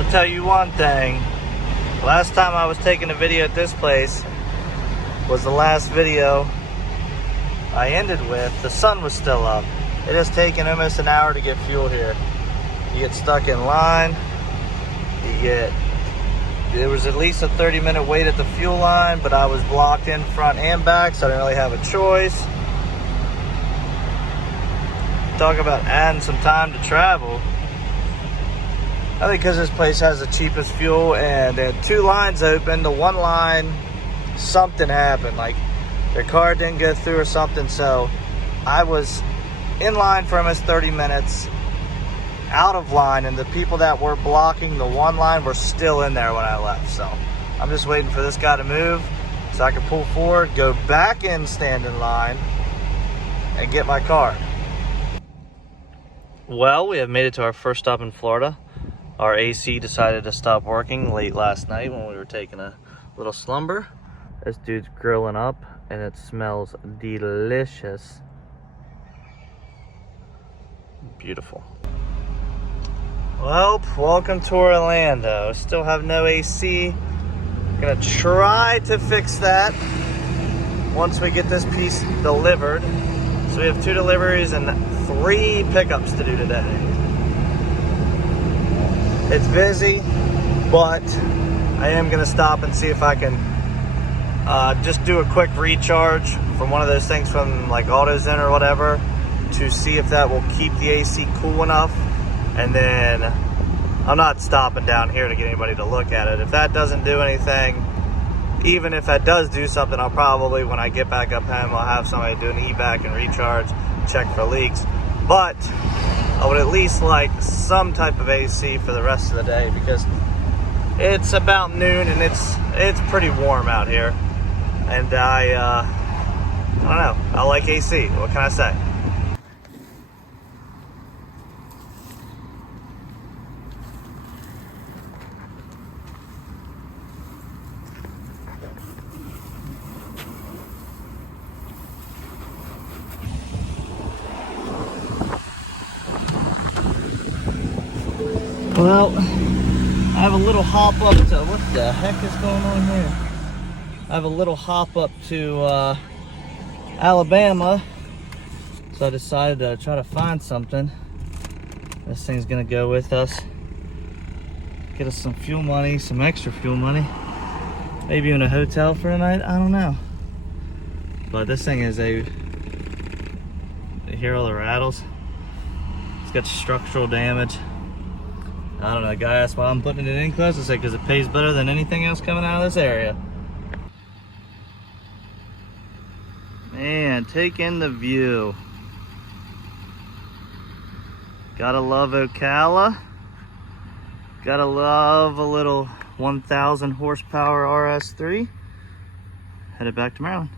I'll tell you one thing. Last time I was taking a video at this place was the last video I ended with. The sun was still up. It has taken almost an hour to get fuel here. You get stuck in line. There was at least a 30-minute wait at the fuel line, but I was blocked in front and back, so I didn't really have a choice. Talk about adding some time to travel. I think because this place has the cheapest fuel and they had two lines open, the one line, something happened. Like their car didn't go through or something. So I was in line for almost 30 minutes, out of line, and the people that were blocking the one line were still in there when I left. So I'm just waiting for this guy to move so I can pull forward, go back in, stand in line, and get my car. Well, we have made it to our first stop in Florida. Our AC decided to stop working late last night when we were taking a little slumber. This dude's grilling up and it smells delicious. Beautiful. Well, welcome to Orlando. Still have no AC. Gonna try to fix that once we get this piece delivered. So we have 2 deliveries and 3 pickups to do today. It's busy, but I am gonna stop and see if I can just do a quick recharge from one of those things from like AutoZone or whatever to see if that will keep the AC cool enough. And then I'm not stopping down here to get anybody to look at it. If that doesn't do anything, even if that does do something, I'll probably, when I get back up home, I'll have somebody do an evac and recharge, check for leaks. But I would at least like some type of AC for the rest of the day because it's about noon and it's pretty warm out here. And I don't know, I like AC, what can I say? Well, I have a little hop up to, what the heck is going on here? I have a little hop up to Alabama, so I decided to try to find something. This thing's gonna go with us. Get us some fuel money, some extra fuel money. Maybe in a hotel for a night, I don't know. But this thing is you hear all the rattles? It's got structural damage. I don't know, the guy asked why I'm putting it in close. I said because it pays better than anything else coming out of this area. Man, take in the view. Gotta love Ocala. Gotta love a little 1,000 horsepower RS3. Headed back to Maryland.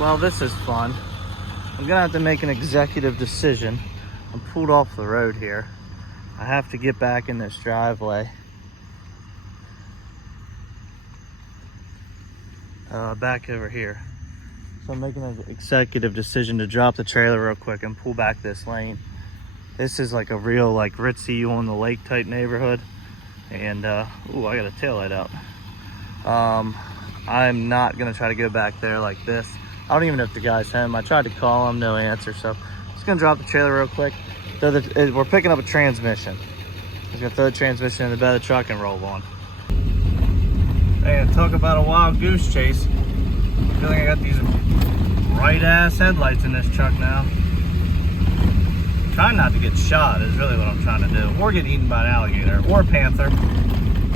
Well, this is fun. I'm gonna have to make an executive decision. I'm pulled off the road here. I have to get back in this driveway. Back over here. So I'm making an executive decision to drop the trailer real quick and pull back this lane. This is like a real like ritzy on the lake type neighborhood. And ooh, I got a taillight out. I'm not gonna try to go back there like this. I don't even know if the guy's home. I tried to call him, no answer. So I'm just gonna drop the trailer real quick. We're picking up a transmission. I'm just gonna throw the transmission in the bed of the truck and roll on. Man, talk about a wild goose chase. I feel like I got these bright ass headlights in this truck now. Trying not to get shot is really what I'm trying to do. Or get eaten by an alligator, or a panther,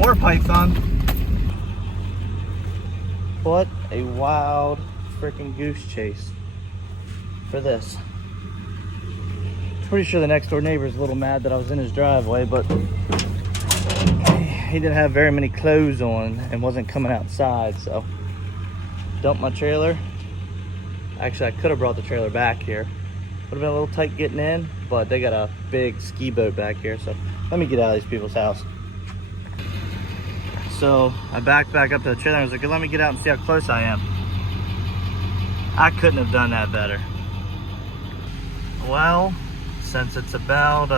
or a python. What a wild freaking goose chase for this. Pretty sure the next door neighbor is a little mad that I was in his driveway, but he didn't have very many clothes on and wasn't coming outside, so dumped my trailer. Actually, I could have brought the trailer back here. Would have been a little tight getting in, but they got a big ski boat back here, so let me get out of these people's house. So I backed back up to the trailer and I was like, let me get out and see how close I am. I couldn't have done that better. Well, since it's about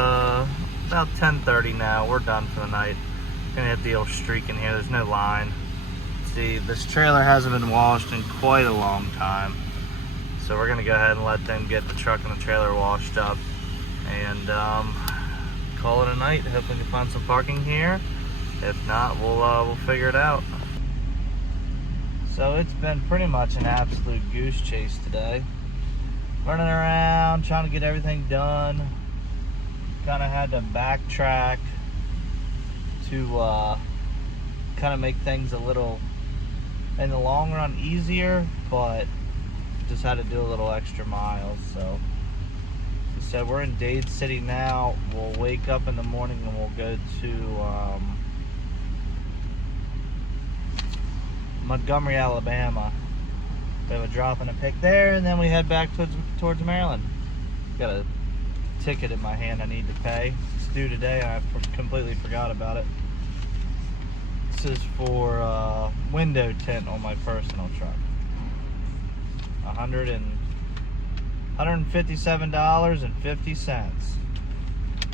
about 10:30 now. We're done for the night. Gonna hit the old streak in here. There's no line. See, this trailer hasn't been washed in quite a long time. So we're gonna go ahead and let them get the truck and the trailer washed up and call it a night. Hope we can find some parking here. If not, we'll figure it out. So it's been pretty much an absolute goose chase today. Running around, trying to get everything done. Kind of had to backtrack to kind of make things a little, in the long run, easier, but just had to do a little extra miles. So he said we're in Dade City now. We'll wake up in the morning and we'll go to Montgomery, Alabama. We have a drop and a pick there, and then we head back towards Maryland. Got a ticket in my hand I need to pay. It's due today. I completely forgot about it. This is for window tint on my personal truck. $157.50.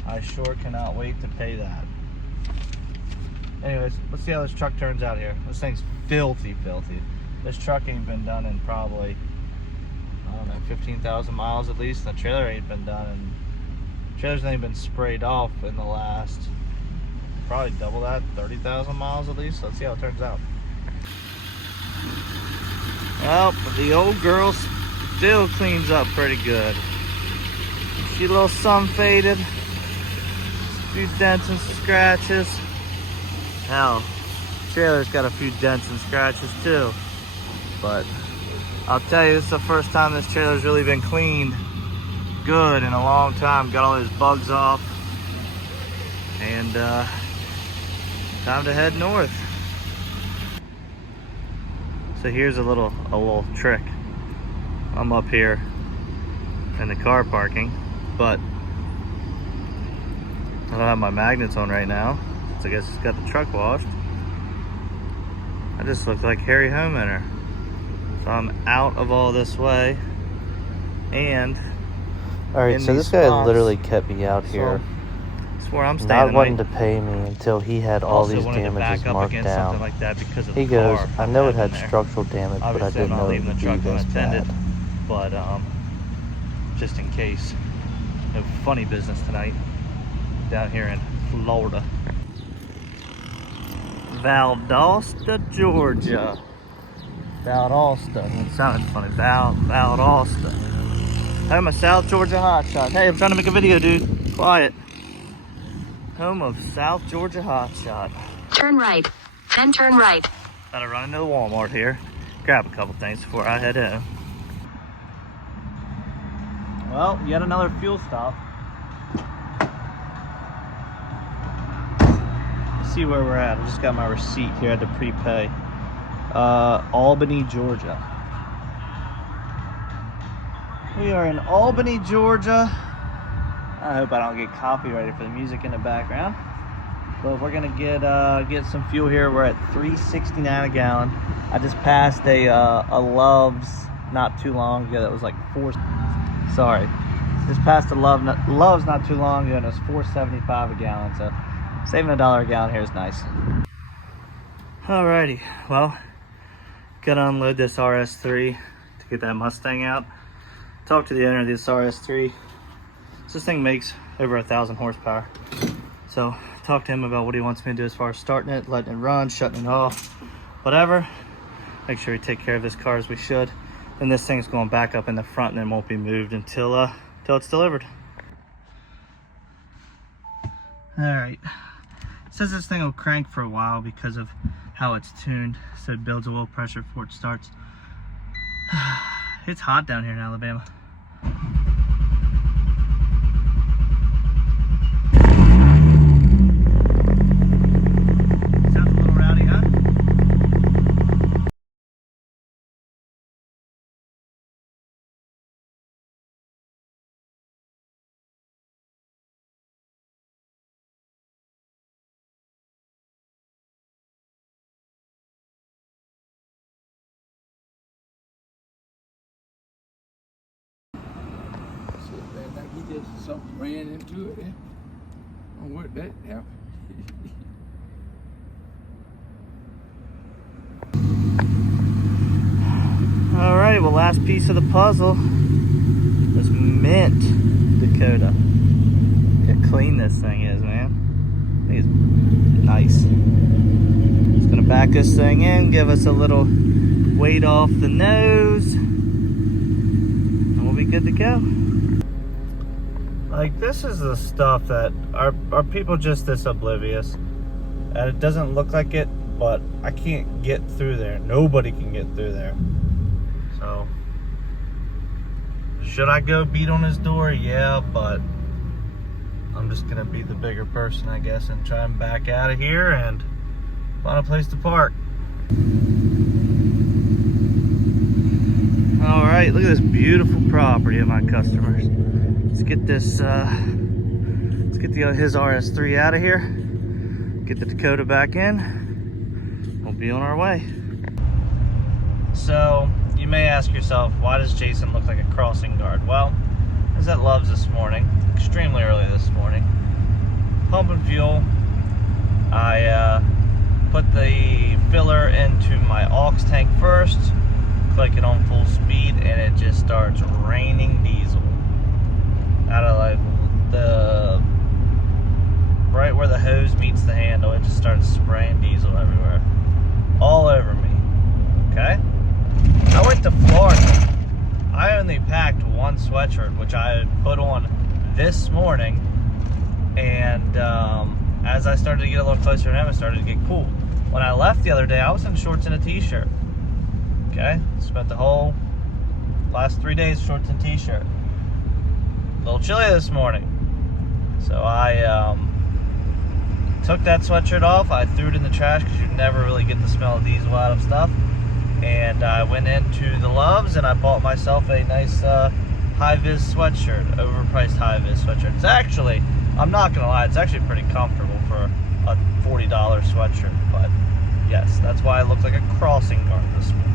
I sure cannot wait to pay that. Anyways, let's see how this truck turns out here. This thing's filthy. This truck ain't been done in probably, I don't know, 15,000 miles at least. The trailer ain't been done, and the trailer's ain't been sprayed off in the last, probably double that, 30,000 miles at least. Let's see how it turns out. Well, the old girl still cleans up pretty good. She a little sun faded, a few dents and scratches. Hell, trailer's got a few dents and scratches too. But I'll tell you, this is the first time this trailer's really been cleaned good in a long time. Got all those bugs off. And time to head north. So here's a little trick. I'm up here in the car parking, but I don't have my magnets on right now. So I guess it's got the truck washed. I just look like Harry Homeowner. So I'm out of all this way, and alright, so this guy literally kept me out here. That's where I'm staying not tonight. wanting to pay me until he had all these damages marked down. Like that because of he the goes, car I know it had there. structural damage, Obviously, but I didn't know it leaving would the be truck this unattended, bad. but just in case. No funny business tonight down here in Florida. Valdosta, Georgia. Valdosta. It sounded funny. Valdosta. Home of South Georgia hotshot. Hey, I'm trying to make a video, dude. Quiet. Home of South Georgia hotshot. Turn right. Then turn right. Gotta run into the Walmart here. Grab a couple things before I head home. Well, yet another fuel stop. Let's see where we're at. I just got my receipt here. I had to prepay. Albany, Georgia. We are in Albany, Georgia. I hope I don't get copyrighted for the music in the background. But we're gonna get some fuel here. We're at $3.69 a gallon. I just passed a Love's not too long ago. That was like Sorry, just passed a Love's not too long ago, and it was $4.75 a gallon. So saving $1 a gallon here is nice. Alrighty, well, gotta unload this RS3 to get that Mustang out. Talk to the owner of this RS3. This thing makes over 1,000 horsepower. So talk to him about what he wants me to do as far as starting it, letting it run, shutting it off, whatever. Make sure we take care of this car as we should. Then this thing's going back up in the front and then won't be moved until it's delivered. All right. It says this thing will crank for a while because of how it's tuned, so it builds a little pressure before it starts. It's hot down here in Alabama. Sounds a little rowdy, huh? Like he just something ran into it. what that happened. All right, well, last piece of the puzzle was mint Dakota. Look how clean this thing is, man. I think it's nice. Just gonna back this thing in, give us a little weight off the nose, and we'll be good to go. Like, this is the stuff that are people just this oblivious, and it doesn't look like it, but I can't get through there. Nobody can get through there. So, should I go beat on his door? Yeah, but I'm just gonna be the bigger person, I guess, and try and back out of here and find a place to park. All right, look at this beautiful property of my customers. Let's get this, let's get his RS3 out of here, get the Dakota back in, we'll be on our way. So, you may ask yourself, why does Jason look like a crossing guard? Well, I was at Love's this morning, extremely early this morning, pumping fuel. I put the filler into my aux tank first, click it on full speed, and it just starts raining diesel out of like the right where the hose meets the handle. It just started spraying diesel everywhere, all over me. Okay, I went to Florida. I only packed one sweatshirt, which I had put on this morning, and as I started to get a little closer to him, it started to get cool. When I left the other day, I was in shorts and a t-shirt. Okay, spent the whole last 3 days shorts and t-shirt. A little chilly this morning, so I took that sweatshirt off. I threw it in the trash because you never really get the smell of diesel out of stuff. And I went into the Love's and I bought myself a nice high-vis sweatshirt, overpriced high-vis sweatshirt. It's actually, I'm not gonna lie, it's actually pretty comfortable for a $40 sweatshirt. But yes, that's why I look like a crossing guard this morning.